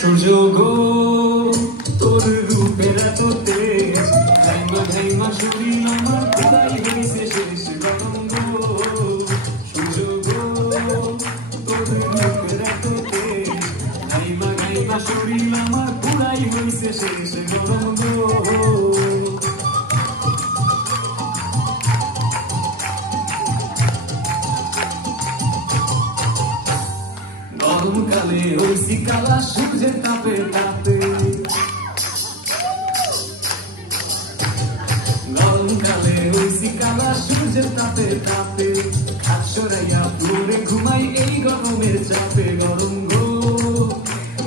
সুযোগ তোর রূপের এত তেজ ঘাইমা ঘাইমা শরীর আমার পুরাই হয়েছে শেষ গরঙ্গ সুযোগ তোর রূপের এত তেজ ঘাইমা ঘাইমা শরীর আমার পুরাই হয়েছে শেষ গরঙ্গ গরমকালে হইছি কালা সূর্যের তাপে তাপে গরমকালে হইছি কালা সূর্যের তাপে তাপে হাত সরাইয়া ফ্লোরে ঘুমাই এই গরমের চাপে গরম গো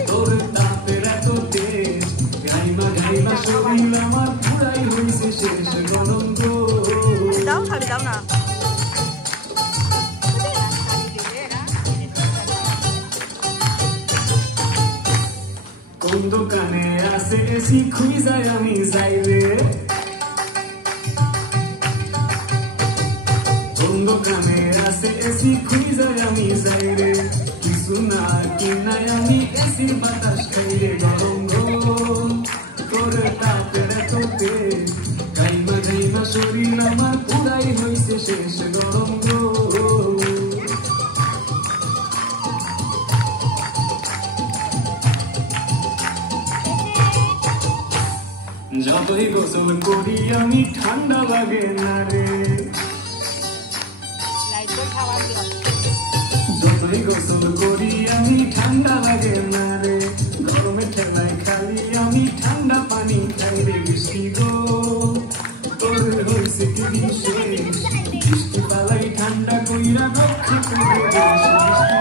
তোর তাপের এত তেজ গাইমা গাইমা শরীর আমার পুরাই হইছে শেষ গরম গো দাও খাবি দাও না কোন দোকানে আছে এসি খুঁজাই আমি যাই রে কোন দোকানে আছে এসি খুঁজাই আমি যাই রে কিছু না কিনাই আমি এসির বাতাস খাই রে গরম গো তোর তাপের এত তেজ গাইমা গাইমা শরীর আমার পুরাই হইছে শেষ গরম গো যতই গোসল করি আমি ঠান্ডা লাগে না রে যতই গোসল করি আমি ঠান্ডা লাগে না রে গরমে ঠেলায় খালি আমি ঠান্ডা পানি খাই রে বৃষ্টি গো তোর হয়েছে কি বিশেষ বৃষ্টি পালাই ঠান্ডা কইরা রক্ষা করে